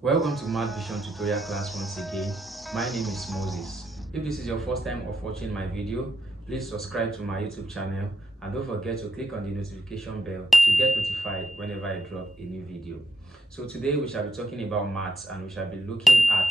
Welcome to Math Vision tutorial class once again. My name is Moses. If this is your first time of watching my video, please subscribe to my YouTube channel and don't forget to click on the notification bell to get notified whenever I drop a new video. So today we shall be talking about maths and we shall be looking at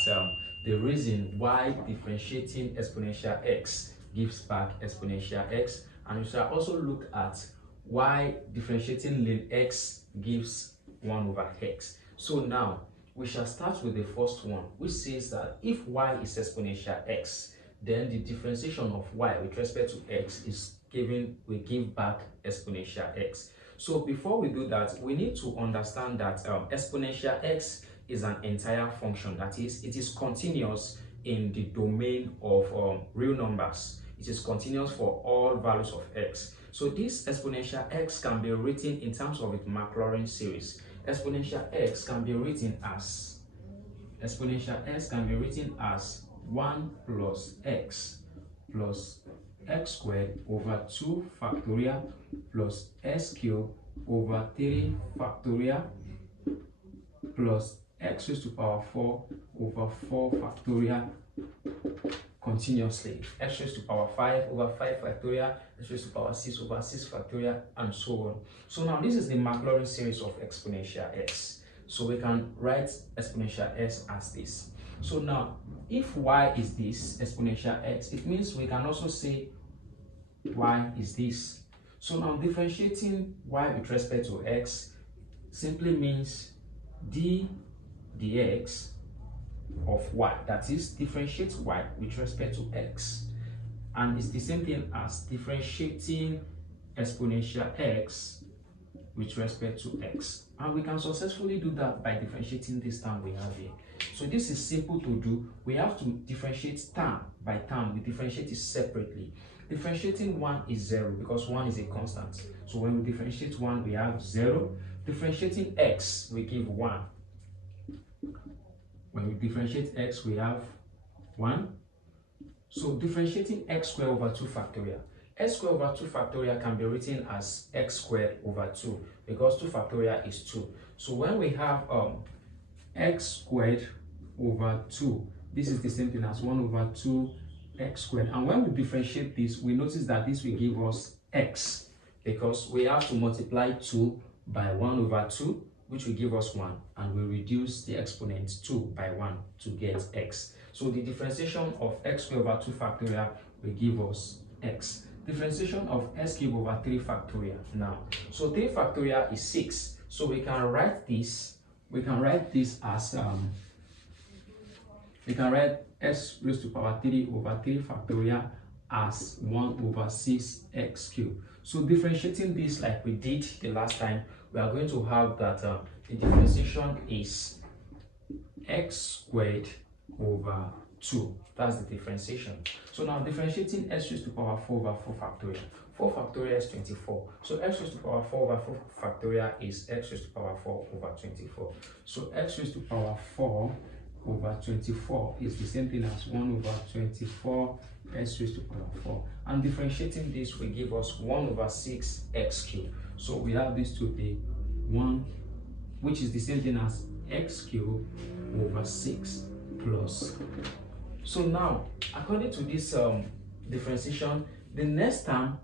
the reason why differentiating exponential x gives back exponential x, and we shall also look at why differentiating ln x gives 1 over x. So now we shall start with the first one, which says that if y is exponential x, then the differentiation of y with respect to x will give back exponential x. So before we do that, we need to understand that exponential x is an entire function. That is, it is continuous in the domain of real numbers. It is continuous for all values of x. So this exponential x can be written in terms of its Maclaurin series. Exponential x can be written as 1 plus x squared over 2 factorial plus s cubed over 3 factorial plus x raised to power 4 over 4 factorial continuously, x raised to power 5 over 5 factorial, x raised to power 6 over 6 factorial, and so on. So now this is the Maclaurin series of exponential x. So we can write exponential x as this. So now if y is this exponential x, it means we can also say y is this. So now differentiating y with respect to x simply means d dx of y, that is, differentiate y with respect to x, and it's the same thing as differentiating exponential x with respect to x, and we can successfully do that by differentiating this term we have here. So this is simple to do. We have to differentiate term by term. We differentiate it separately. Differentiating 1 is 0 because 1 is a constant. So when we differentiate 1, we have 0. Differentiating x, we give 1. When we differentiate x, we have 1. So differentiating x squared over 2 factorial. X squared over 2 factorial can be written as x squared over 2 because 2 factorial is 2. So when we have x squared over 2, this is the same thing as 1 over 2 x squared. And when we differentiate this, we notice that this will give us x because we have to multiply 2 by 1 over 2, which will give us 1, and we reduce the exponent 2 by 1 to get x. So the differentiation of x squared over 2 factorial will give us x. Differentiation of s cubed over 3 factorial now. So 3 factorial is 6. So we can write this as we can write s raised to power 3 over 3 factorial as 1 over 6 x cubed. So differentiating this like we did the last time, we are going to have that the differentiation is x squared over 2. That's the differentiation. So now differentiating x raised to power 4 over 4 factorial. 4 factorial is 24. So x raised to power 4 over 4 factorial is x raised to power 4 over 24. So x raised to power 4 over 24 is the same thing as 1 over 24 x raised to power 4. And differentiating this will give us 1 over 6 x cubed. So we have this to be 1, which is the same thing as x cubed over 6 plus. So now, according to this differentiation, the next term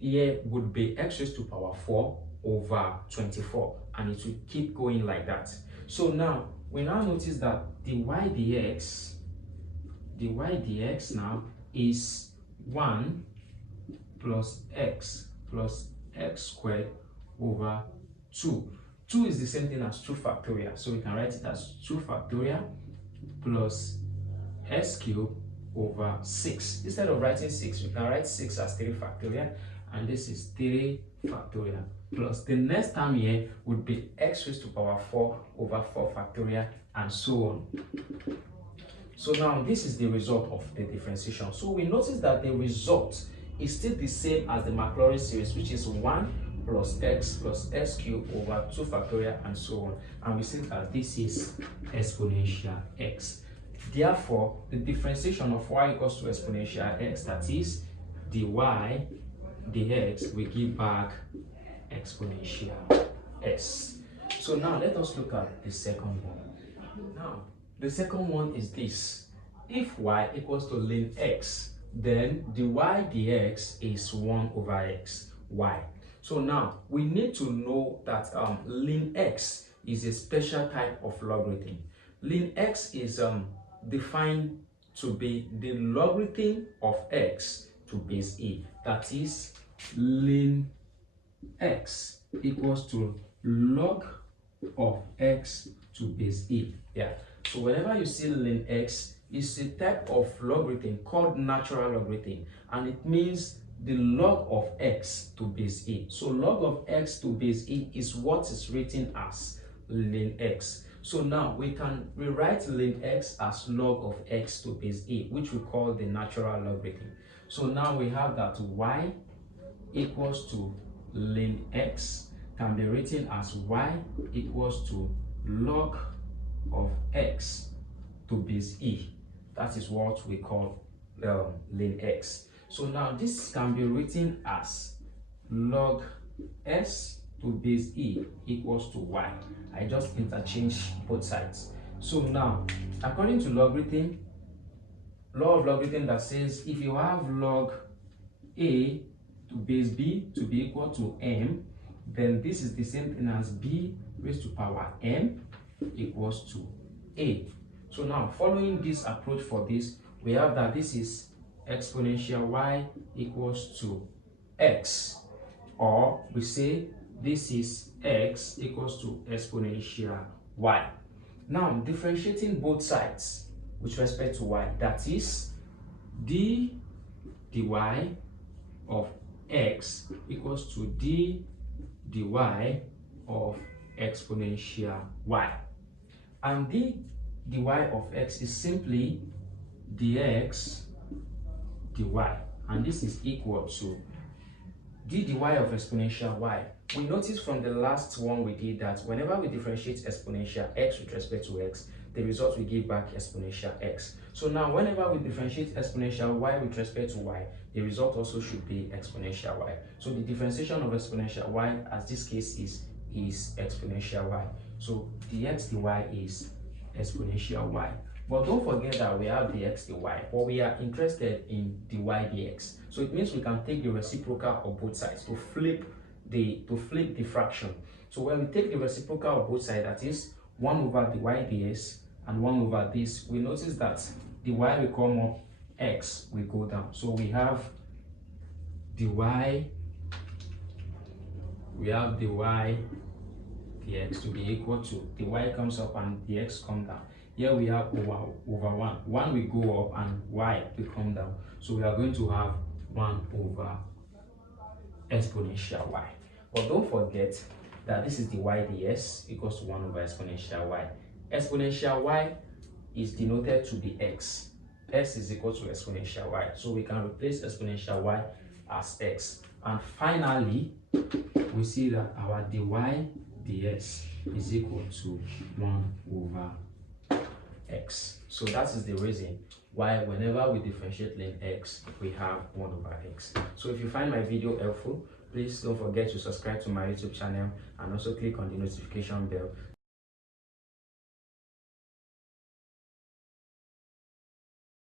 here would be x raised to power 4 over 24, and it will keep going like that. So now, we now notice that the y dx now is 1 plus x squared over 2. 2 is the same thing as 2 factorial, so we can write it as 2 factorial plus s cubed over 6. Instead of writing 6, we can write 6 as 3 factorial, and this is 3 factorial plus the next term here would be x raised to power 4 over 4 factorial, and so on. So now this is the result of the differentiation. So we notice that the result is still the same as the Maclaurin series, which is 1 plus x cubed over 2 factorial, and so on. And we say that this is exponential x. Therefore, the differentiation of y equals to exponential x, that is dy dx, will give back exponential s. So now let us look at the second one. Now, the second one is this. If y equals to ln x, then dy dx is 1 over x. Why? So now, we need to know that ln x is a special type of logarithm. Ln x is defined to be the logarithm of x to base a. That is, ln x equals to log of x to base a. Yeah. So whenever you see ln x, it's a type of logarithm called natural logarithm, and it means the log of x to base a. So log of x to base a is what is written as ln x. So now we can rewrite ln x as log of x to base a, which we call the natural logarithm. So now we have that y equals to ln x can be written as y equals to log of x to base e. That is what we call ln x. So now this can be written as log s to base e equals to y. I just interchange both sides. So now, according to logarithm, law of logarithm that says if you have log a to base b to be equal to m, then this is the same thing as b raised to power m equals to a. So now, following this approach for this, we have that this is exponential y equals to x, or we say this is x equals to exponential y. Now, differentiating both sides with respect to y, that is d dy of x equals to d dy of exponential y. And d dy of x is simply dx dy, and this is equal to d dy of exponential y. We noticed from the last one we did that whenever we differentiate exponential x with respect to x, the result we give back exponential x. So now whenever we differentiate exponential y with respect to y, the result also should be exponential y. So the differentiation of exponential y, as this case is exponential y. So dx dy is exponential y. But don't forget that we have dx dy, but we are interested in dy dx. So it means we can take the reciprocal of both sides to flip the fraction. So when we take the reciprocal of both sides, that is 1 over dy ds and 1 over this, we notice that dy will come up, x will go down. So we have dy dx to be equal to dy comes up and dx come down. Here we have over 1. 1 will go up and y will come down. So we are going to have 1 over exponential y. But don't forget that this is dy ds equals to 1 over exponential y. Exponential y is denoted to be x. X is equal to exponential y. So we can replace exponential y as x. And finally, we see that our dy ds is equal to 1 over x. So that is the reason why whenever we differentiate ln x, we have 1 over x. So if you find my video helpful, please don't forget to subscribe to my YouTube channel and also click on the notification bell